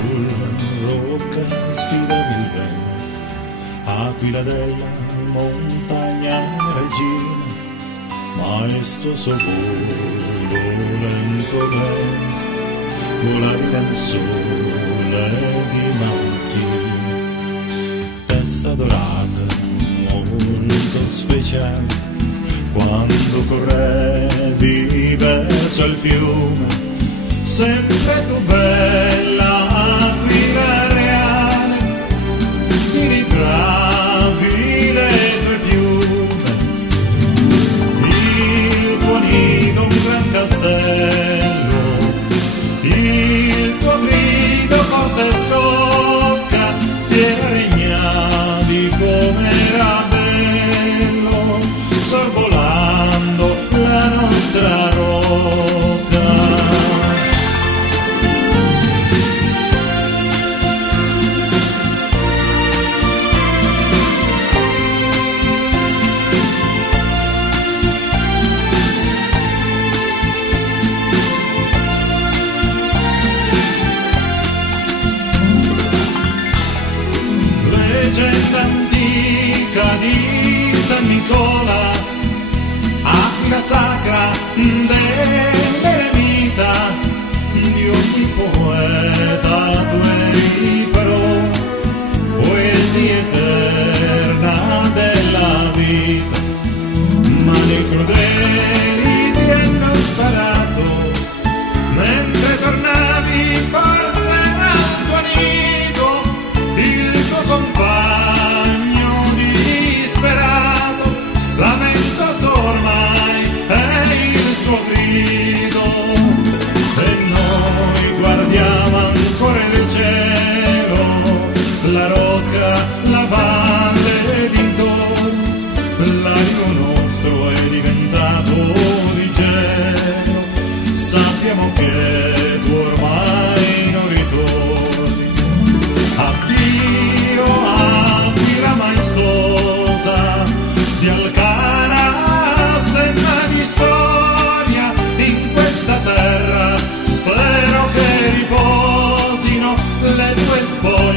sulla rocca sfidami il vento, aquila della montagna regina, maestoso volo lento lento, volavi nel sole di mattina, testa dorata molto speciale, quando correvi verso il fiume, sempre tu bella aquila reale, ti libravi le tue piume, il tuo nido un gran castello, il tuo grido forte scocca, fiera regnavi com'era bello, sorvolando la nostra rocca. Leggenda antica di San Nicola, aquila sacra dell'eremita, di ogni poeta tu eri però, poesia eterna della vita, ma nei crudeli ti hanno sparato, mentre tornavi forse dal tuo nido, il tuo compagno disperato, lamentoso ormai è il suo grido, e noi guardiamo ancora il cielo, la rocca, la valle d'intorno, l'aria nostro è diventato di gelo, sappiamo che tu ormai non ritorni. Addio aquila maestosa di Alcana, stemma di storia in questa terra, spero che riposino le tue spoglie